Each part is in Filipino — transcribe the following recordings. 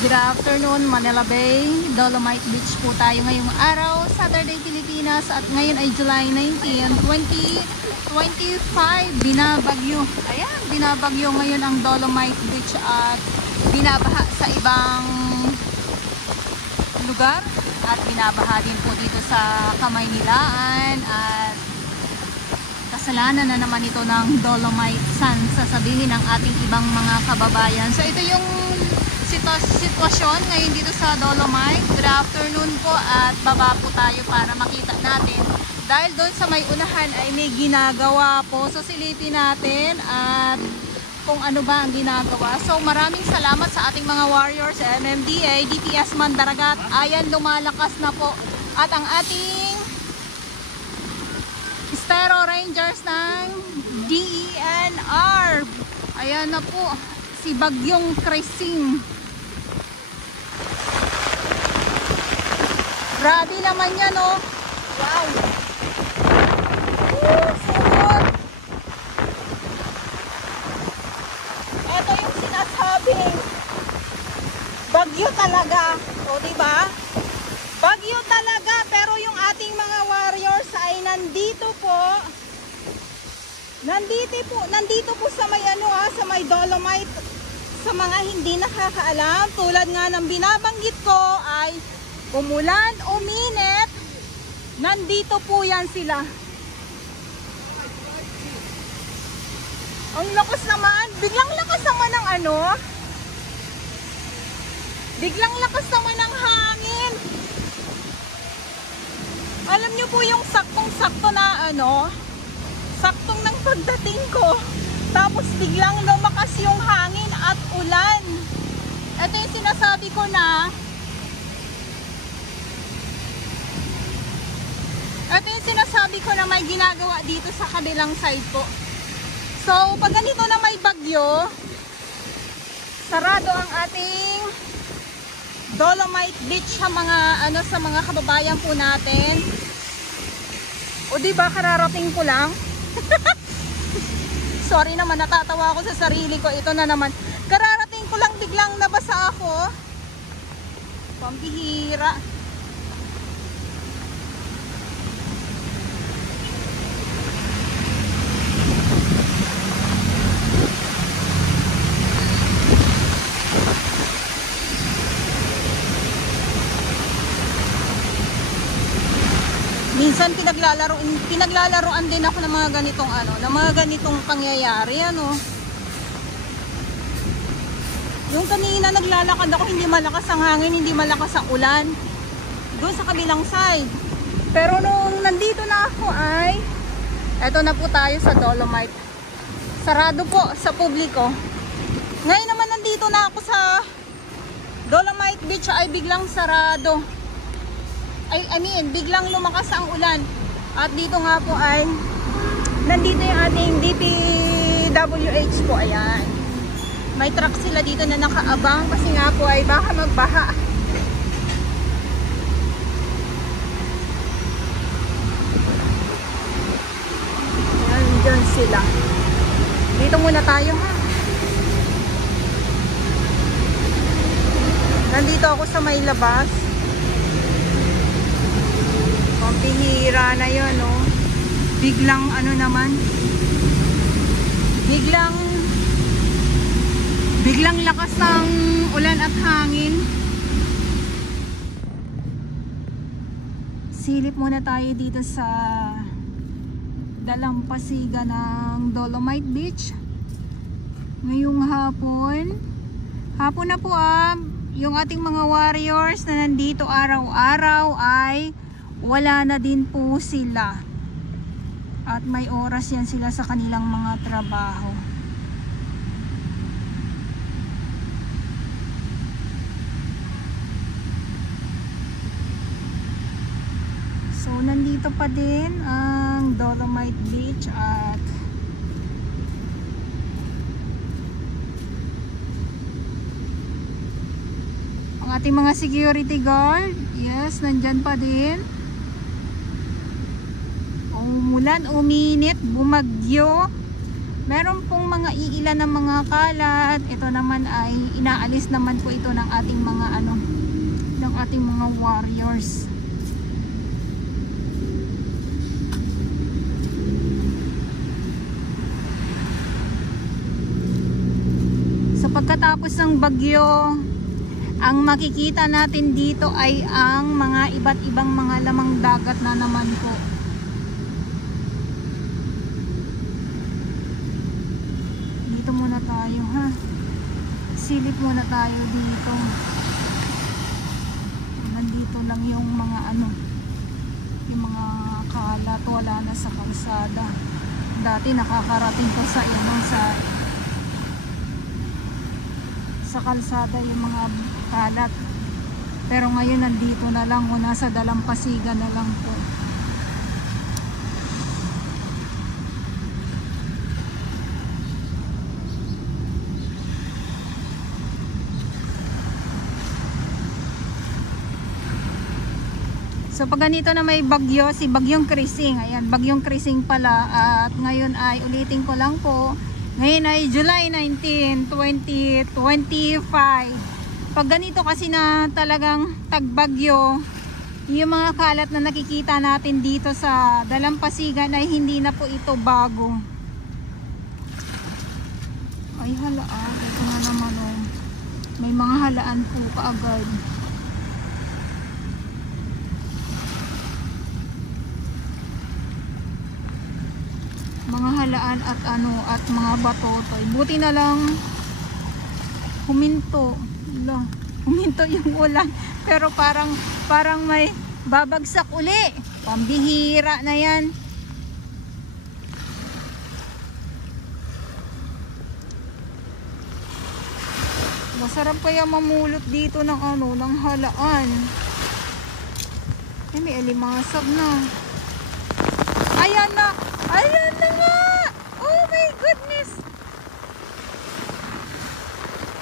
Good afternoon, Manila Bay, Dolomite Beach po tayo ngayong araw, Saturday, Pilipinas, at ngayon ay July 19, 2025. Binabagyo. Ayan, binabagyo ngayon ang Dolomite Beach at binabaha sa ibang lugar at binabaha din po dito sa Kamaynilaan at kasalanan na naman ito ng Dolomite Sand, sasabihin ng ating ibang mga kababayan. So ito yung sitwasyon ngayon dito sa Dolomite. Good afternoon po at baba po tayo para makita natin. Dahil doon sa may unahan ay may ginagawa po. So silipin natin at kung ano ba ang ginagawa. So maraming salamat sa ating mga warriors, MMDA, DPS Mandaragat. Ayan, lumalakas na po. At ang ating Estero Rangers ng DENR. Ayan na po si Bagyong Crising. Grabe naman yan, oh. Wow. Sumot. Ito yung sinasabing bagyo talaga. O, diba? Bagyo talaga, pero yung ating mga warriors ay nandito po. Nandito po sa may sa may Dolomite. Sa mga hindi nakakaalam, tulad nga ng binabanggit ko ay umulan, uminit, nandito po yan sila. Ang lakas naman, biglang lakas naman ng biglang lakas naman ng hangin. Alam nyo po yung saktong-sakto na saktong ng pagdating ko. Tapos biglang lumakas yung hangin at ulan. Ito yung sinasabi ko na may ginagawa dito sa kabilang side po. So pag ganito na may bagyo, sarado ang ating Dolomite Beach sa mga kababayan po natin. O diba, kararating ko lang. Sorry naman, natatawa ako sa sarili ko. Ito na naman. Kararating ko lang, biglang nabasa ako. Pambihira. Minsan pinaglalaroan din ako ng mga ganitong pangyayari, Yung kanina naglalakad ako, hindi malakas ang hangin, hindi malakas ang ulan. Doon sa kabilang side. Pero nung nandito na ako ay eto na po tayo sa Dolomite. Sarado po sa publiko. Ngayon naman nandito na ako sa Dolomite Beach ay biglang sarado. Biglang lumakas ang ulan. At dito nga po ay nandito yung ating DPWH po. Ayan. May truck sila dito na nakaabang kasi nga po ay baka magbaha. Ayan, dyan sila. Dito muna tayo, ha. Nandito ako sa may labas. Pambihira na yun, biglang biglang lakas ng ulan at hangin. Silip muna tayo dito sa dalampasigan ng Dolomite Beach ngayong hapon na po. Yung ating mga warriors na nandito araw-araw ay wala na din po sila. At may oras yan sila sa kanilang mga trabaho. So nandito pa din ang Dolomite Beach at ang ating mga security guard, yes, nandyan pa din. Umulan, uminit, bumagyo, Meron pong mga iilan ng mga kalat. Ito naman ay inaalis naman po ito ng ating mga ng ating mga warriors. Sa pagkatapos ng bagyo, ang makikita natin dito ay ang mga iba't ibang mga lamang dagat na naman po. Dito muna tayo, ha. Silip muna tayo dito. Nandito lang yung mga yung mga kalat, wala na sa kalsada. Dati nakakarating ko sa kalsada yung mga kalat, pero ngayon nandito na lang o nasa dalampasigan na lang po. So pag ganito na may bagyo, si Bagyong Krising, ayan, Bagyong Krising pala, at ngayon ay ulitin ko lang po, ngayon ay July 19, 2025. Pag ganito kasi na talagang tagbagyo, yung mga kalat na nakikita natin dito sa dalampasigan ay hindi na po ito bago. Ay halaan, ito na naman oh. May mga halaan po kaagad. Mga halaan at mga batotoy. Buti na lang huminto yung ulan, pero parang may babagsak uli. Pambihira na yan. Masarap kaya mamulot dito ng ng halaan. May alimasag na. Ayan na nga. Oh my goodness.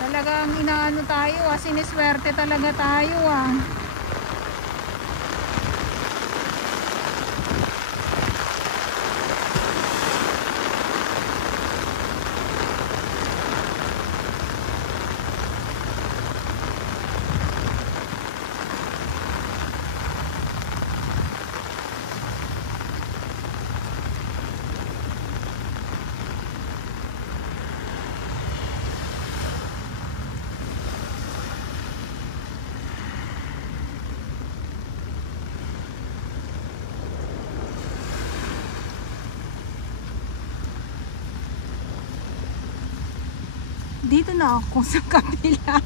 Talagang inaano tayo, siniswerte talaga tayo ah. Dito na ako sa kabila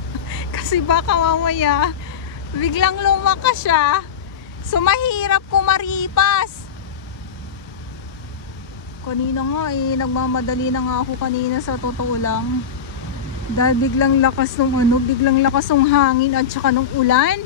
kasi baka mamaya biglang lumakas siya, so mahirap kumaripas. Kanina nga nagmamadali na nga ako kanina, sa totoo lang, dahil biglang lakas ng hangin at saka ng ulan.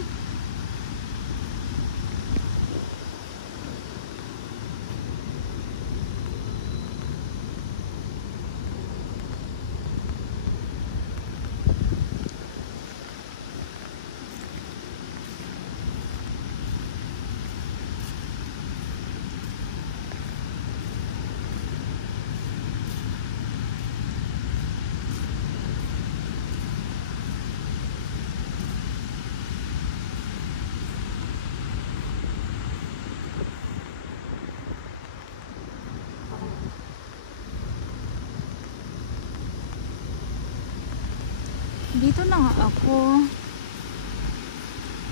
Dito na nga ako.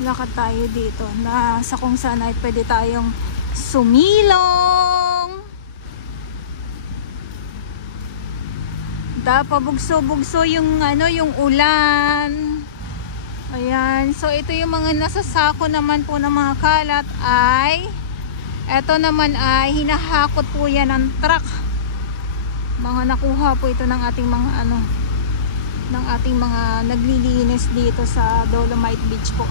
Lakad tayo dito na sa kung saan ay pwede tayong sumilong. Pabugso-bugso yung yung ulan. Ayan, so ito yung mga nasasako naman po ng mga kalat ay ito naman ay hinahakot po yan ng truck. Mga nakuha po ito ng ating mga ng ating mga naglilinis dito sa Dolomite Beach po.